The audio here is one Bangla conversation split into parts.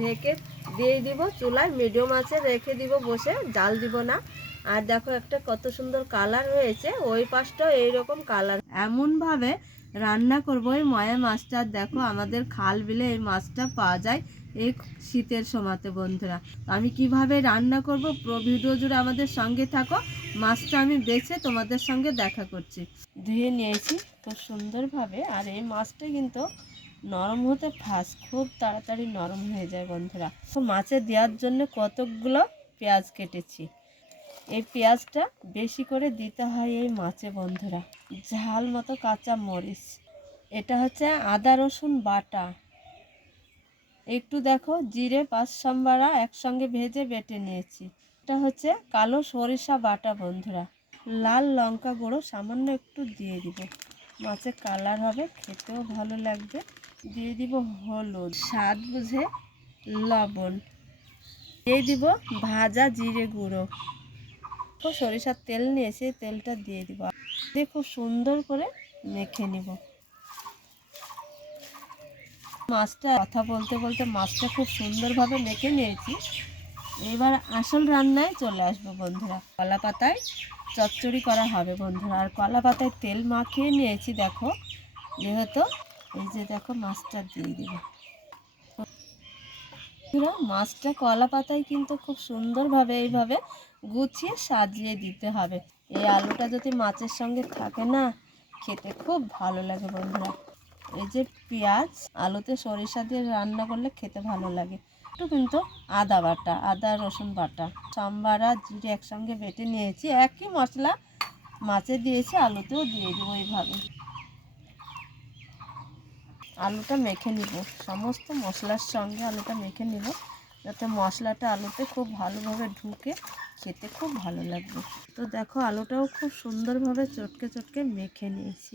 ঢেকে দিয়ে দিব চুলায়, মিডিয়াম আঁচে রেখে দিব বসে, জাল দিব না। আর দেখো একটা কত সুন্দর কালার হয়েছে, ওই পাশটাও এইরকম কালার। এমনভাবে রান্না করবো এই ময়া মাছটা। দেখো আমাদের খাল বিলে এই মাছটা পাওয়া যায় এই শীতের সময়তে বন্ধুরা। আমি কিভাবে রান্না করব পুরো ভিডিও জুড়ে আমাদের সঙ্গে থাকো। মাছটা আমি বেছে তোমাদের সঙ্গে দেখা করছি। ধুয়ে নিয়েছি খুব সুন্দরভাবে। আর এই মাছটা কিন্তু নরম হতে ফাস্ট, খুব তাড়াতাড়ি নরম হয়ে যায় বন্ধুরা। তো মাছে দেওয়ার জন্য কতকগুলো পেঁয়াজ কেটেছি। এই পেঁয়াজটা বেশি করে দিতে হয় এই মাছে বন্ধুরা। ঝাল মতো কাঁচা মরিচ, এটা হচ্ছে আদা রসুন বাটা, একটু দেখো জিরে 5 সম্বারা একসঙ্গে ভেজে বেটে নিয়েছি। এটা হচ্ছে কালো সরিষা বাটা বন্ধুরা। লাল লঙ্কা গুঁড়ো সামান্য একটু দিয়ে দিব, মাছের কালার হবে, খেতেও ভালো লাগবে। দিয়ে দিব হলুদ, স্বাদ বুঝে লবণ, দিয়ে দিব ভাজা জিরে গুঁড়ো। সরিষার তেল নিয়েছি, তেলটা দিয়ে দিব, দিয়ে খুব সুন্দর করে মেখে নিব মাছটা। কথা বলতে বলতে মাছটা খুব সুন্দরভাবে মেখে নিয়েছি। এবার আসল রান্নায় চলে আসবো বন্ধুরা। কলা পাতায় চচ্চড়ি করা হবে বন্ধুরা। আর কলা পাতায় তেল মাখিয়ে নিয়েছি দেখো, যেহেতু এই যে দেখো মাছটা দিয়ে দিব। মাছটা কলা পাতায় কিন্তু খুব সুন্দরভাবে এইভাবে গুছিয়ে সাজিয়ে দিতে হবে। এই আলুটা যদি মাছের সঙ্গে থাকে না, খেতে খুব ভালো লাগে বন্ধুরা। এই যে পেঁয়াজ আলুতে সরিষা দিয়ে রান্না করলে খেতে ভালো লাগে। একটু কিন্তু আদা বাটা, আদা রসুন বাটা, সম্বারা জিরে একসঙ্গে বেটে নিয়েছি। একই মশলা মাছে দিয়েছি, আলুতেও দিয়ে দেবো। এইভাবে আলুটা মেখে নিব, সমস্ত মশলার সঙ্গে আলুটা মেখে নিব, যাতে মশলাটা আলুতে খুব ভালোভাবে ঢুকে খেতে খুব ভালো লাগবে। তো দেখো আলুটাও খুব সুন্দরভাবে চটকে চটকে মেখে নিয়েছি।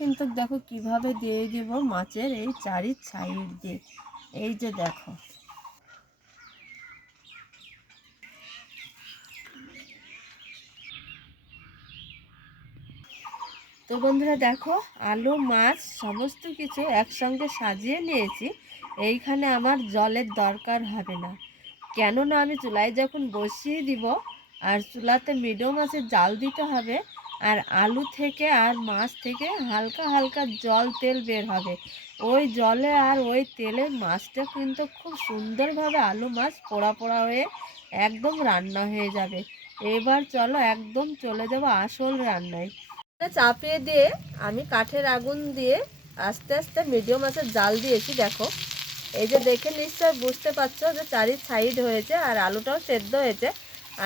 কিন্তু দেখো কিভাবে দিয়ে দেব মাছের এই চারি সাইড দিয়ে। এই যে দেখো, তো বন্ধুরা দেখো আলু মাছ সমস্ত কিছু একসঙ্গে সাজিয়ে নিয়েছি। এইখানে আমার জলের দরকার হবে না, কেননা আমি চুলায় যখন বসিয়ে দিব আর চুলাতে মিডিয়াম আঁচে জাল দিতে হবে। আর আলু থেকে আর মাছ থেকে হালকা হালকা জল তেল বের হবে। ওই জলে আর ওই তেলে মাছটা কিন্তু খুব সুন্দরভাবে আলু মাছ পোড়া পোড়া হয়ে একদম রান্না হয়ে যাবে। এবার চলো একদম চলে যাবো আসল রান্নায়। চাপিয়ে দিয়ে আমি কাঠের আগুন দিয়ে আস্তে আস্তে মিডিয়াম আঁচে জাল দিয়েছি। দেখো এই যে দেখে নিশ্চয় বুঝতে পারছো যে চারি সাইড হয়েছে আর আলুটাও সেদ্ধ হয়েছে।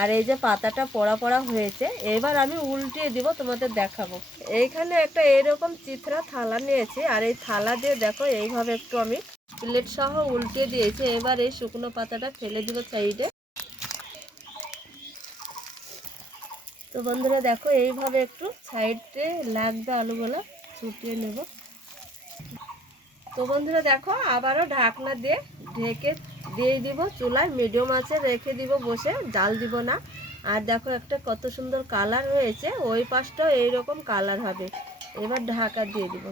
আর এই যে পাতাটা পোড়া পোড়া হয়েছে। এবার আমি উল্টিয়ে দিব, তোমাদের দেখাবো। এইখানে একটা এরকম চিত্রা থালা নিয়েছি, আর এই থালা দিয়ে দেখো এইভাবে একটু আমি প্লেট সহ উল্টিয়ে দিয়েছি। এবার এই শুকনো পাতাটা ফেলে দিব সাইডে। তো বন্ধুরা দেখো এইভাবে একটু সাইডে লাগবে আলুগুলো ছুটিয়ে নেব। তো বন্ধুরা দেখো আবারও ঢাকনা দিয়ে ঢেকে দিয়ে দিব চুলায়, মিডিয়াম আঁচে রেখে দিব বসে, জাল দিব না। আর দেখো একটা কত সুন্দর কালার হয়েছে, ওই পাশটাও এইরকম কালার হবে। এবার ঢাকা দিয়ে দিব।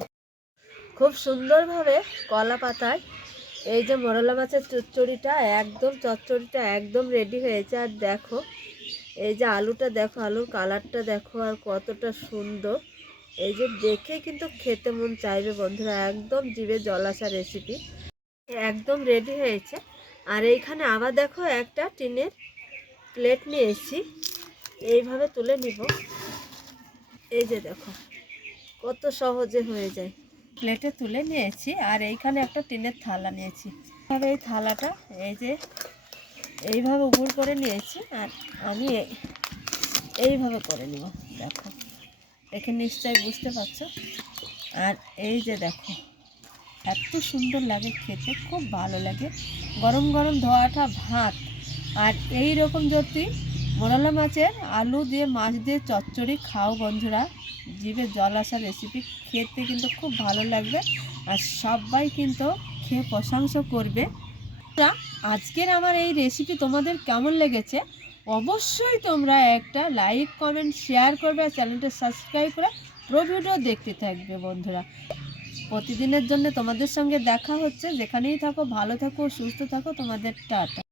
খুব সুন্দরভাবে কলা পাতায় এই যে মোরলা মাছের চচ্চড়িটা একদম রেডি হয়েছে। আর দেখো এই যে আলুটা দেখো, আলুর কালারটা দেখো আর কতটা সুন্দর। এই যে দেখে কিন্তু খেতে মন চাইবে বন্ধুরা। একদম জিভে জল আসা রেসিপি, একদম রেডি হয়েছে। আর এইখানে আবার দেখো একটা টিনের প্লেট নিয়ে এসেছি, এইভাবে তুলে নিব। এই যে দেখো কত সহজে হয়ে যায়। প্লেটে তুলে নিয়েছি। আর এইখানে একটা টিনের থালা নিয়েছি। এইভাবে এই থালাটা এই যে এইভাবে উবুড় করে নিয়েছি। আর আমি এইভাবে করে নিব, দেখো দেখে নিশ্চয়ই বুঝতে পারছো। আর এই যে দেখো এত সুন্দর লাগে খেতে, খুব ভালো লাগে। গরম গরম ধোয়াটা ভাত আর এই রকম যদি মোরলা মাছের আলু দিয়ে মাছ দিয়ে চচ্চড়ি খাও বন্ধুরা, জিভে জল আসা রেসিপি, খেতে কিন্তু খুব ভালো লাগবে। আর সবাই কিন্তু খেয়ে প্রশংসা করবে। আজকের আমার এই রেসিপি তোমাদের কেমন লেগেছে অবশ্যই তোমরা একটা লাইক কমেন্ট শেয়ার করবে, আর চ্যানেলটা সাবস্ক্রাইব করে পুরো ভিডিও দেখতে থাকবে বন্ধুরা। প্রতিদিনের জন্য তোমাদের সঙ্গে দেখা হচ্ছে। যেখানেই থাকো ভালো থাকো, সুস্থ থাকো। তোমাদের টাটা।